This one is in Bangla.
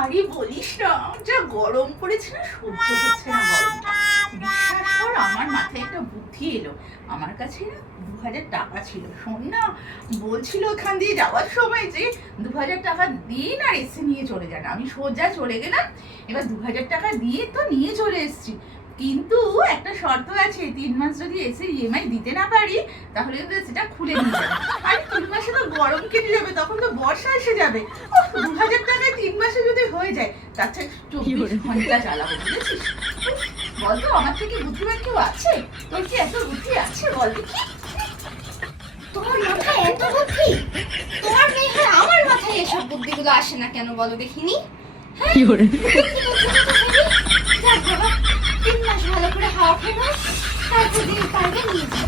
আরে বলিস না, যা গরম পড়েছে না, সহ্য হচ্ছে না গরমটা। বিশ্বাস কর, আমার মাথায় একটা বুদ্ধি এলো। আমার কাছে না 2000 টাকা ছিল। শোন না, বলছিল ওখান দিয়ে যাওয়ার সময় যে 2000 টাকা দিন আর এসে নিয়ে চলে যান। আমি সোজা চলে গেলাম। এবার 2000 টাকা দিয়ে তো নিয়ে চলে এসেছি, কিন্তু একটা শর্ত আছে, 3 মাস যদি এসে ইএমআই দিতে না পারি তাহলে কিন্তু সেটা খুলে নিয়ে যাবে। আর 3 মাসে তো গরম কেটে যাবে, তখন তো বর্ষা এসে যাবে। 2000 টাকায় 3 মাসে যদি হয়ে যায়, তার থেকে 24 ঘন্টা চালাবো, বুঝেছিস? বলতো, আমার থেকে বুদ্ধিমান কেউ আছে? তোর কি এত বুদ্ধি আছে বল দেখি? তোমার মাথায় এত বুদ্ধি? তোমার মেয়ে হয়, আমার মাথায় এসব বুদ্ধিগুলো আসে না কেন বলো দেখিনি? হ্যাঁ, যাক বাবা, 3 মাস ভালো করে হাওয়া খেলো, তারপর দিন পারবে নিয়ে যাবে।